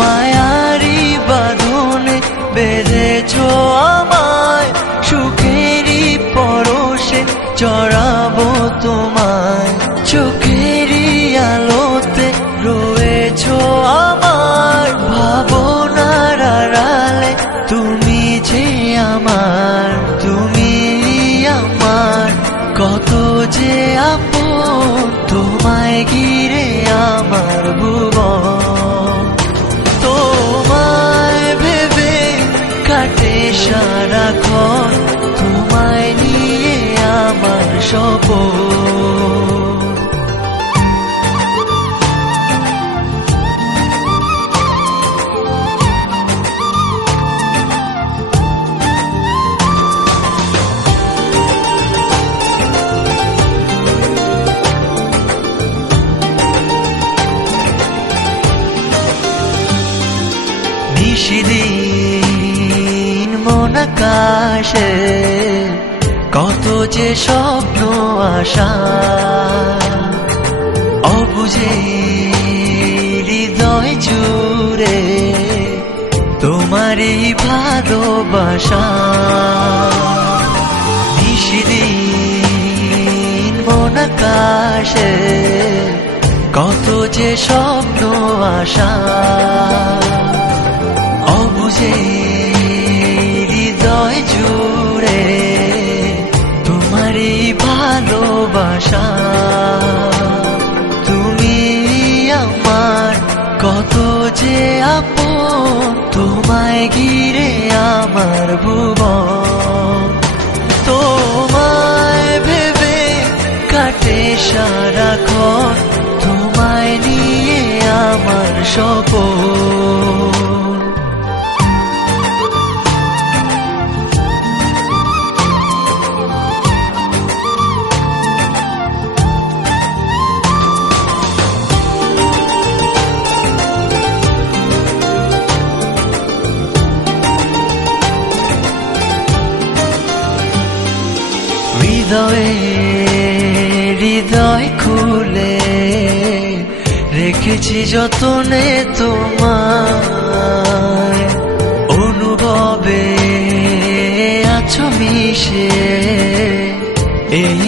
মায়ারি বাঁধনে বেঁধেছো আমায়, সুখেরই পরশে চড়াবো তোমায়। চোখেরই আলোতে রয়েছো আমার, ভাবনার আড়ালে তুমি যে আমার, তুমি আমার কত যে আপন, তোমায় ঘিরে আমার ভুবন। তোমায় ভেবে কাটে সারাক্ষণ, তোমায় নিয়ে আমার স্বপন। নিশিদিন মন আকাশে কত যে স্বপ্ন আশা, অবুঝে হৃদয় জুড়ে তোমারই ভালোবাসা। নিশিদিন মন আকাশে কত যে স্বপ্ন আশা, অবুঝে হৃদয় জুড়ে তোমারই ভালোবাসা। তুমি আমার কত যে আপন, তোমায় ঘিরে আমার ভুবন। তোমায় ভেবে কাটে সারাক্ষণ, তোমায় নিয়ে আমার স্বপন। হৃদয়ে হৃদয় খুলে রেখেছি যতনে তোমায়, অনুভবে আছো মিশে এই